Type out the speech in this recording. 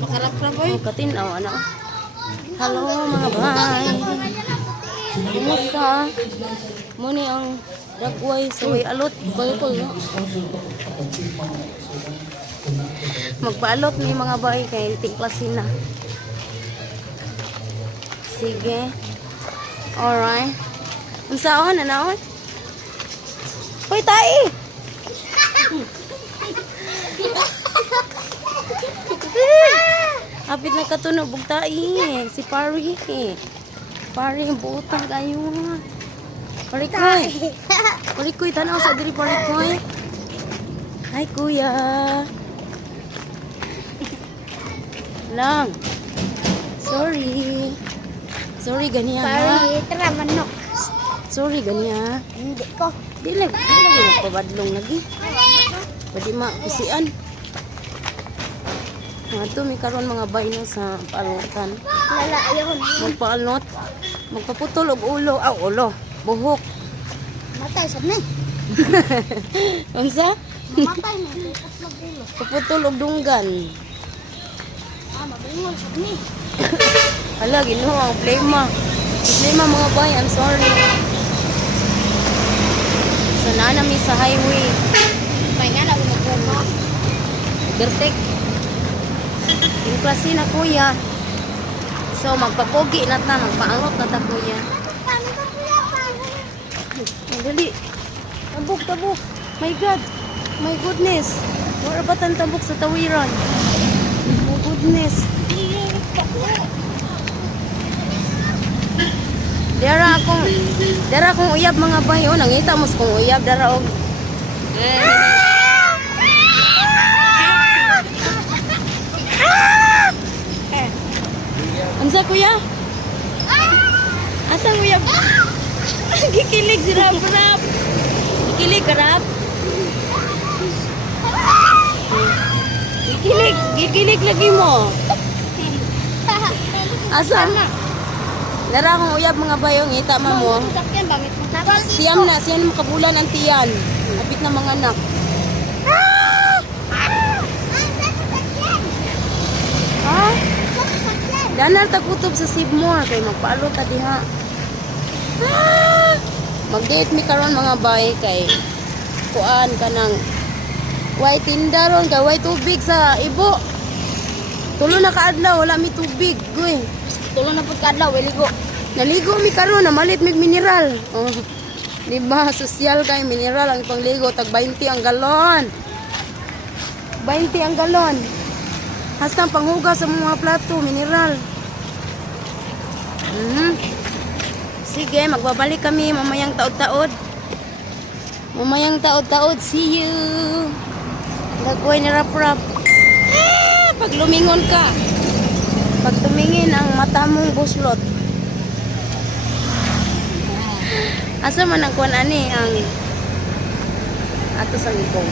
Pakarap-rap boy. Katinaw, ano? Hello mga bay. Kumusta? Muni ang dagway sa way alot. Koy-koy. Magpaalot ni mga bay kay tiklasin na. Sige. Alright. Unsaon na naon? Hoy, tae! Apit na katunog bugtai si Pari. Pari ang buutang kayo. Parikoy. Parikoy tanaw sa diri Parikoy. Hi kuya. Lang. Sorry. Sorry ganiya ha. Pari, tara manok. Sorry ganiya. Hindi ko. Di lagi magpabadlong lagi. Pwede makusian. Ito may karon mga bayno sa paalutan. Lala, ayun. Magpaalot. Magpaputol og ulo. Ulo. Buhok. Matay, sab na. Unsa? Matay na. Tapos mag-ulo. Paputol og dunggan. Mabingon, sab ni. Hala, Ginoo ang plema. Plema mga bay, I'm sorry. So naanami sa highway. May nga na ulo. Gertek. Yung klase na kuya. So magpapogi na ta, magpaangot na ta kuya. Dali. Tabuk, tabuk. My God. My goodness. Wala ba tang tabuk sa tawiran? My goodness. Dara akong uyab mga bay. Oh, nangita mo sa kong uyab. Dara og. Ansa kuya? Asa uyab? Gikilig si Rap-Rap. Gikilig ka Rap? Gikilig lagi mo. Asa na? Dara akong uyab mga bayong ngita man mo. Sakyan, bangit mo. Siyam makabulan ang tiyan. Kapit na mga anak. Ha? Danar tagutob sa Sibmore kay magpaalo ta diha. Mag-date mi karon mga bay kay kuan kanang way tinda ron kay way tubig sa ibo. Tulo na kaadlaw wala mi tubig, guy. Tulo na po kadlaw, wiligo. Naligo mi karon na malit mig mineral. Oh. Di ba sosyal kay mineral ang pangligo tag 20 ang galon. 20 ang galon. Hasta panghugas sa mga plato mineral. Sige, magbabalik kami mamayang taod-taod. Mamayang taod-taod. See you. Dagway ni Rap-Rap. Pag lumingon ka. Pag tumingin ang mata mong buslot. Asa man ang kuan ani ang ato sa likod.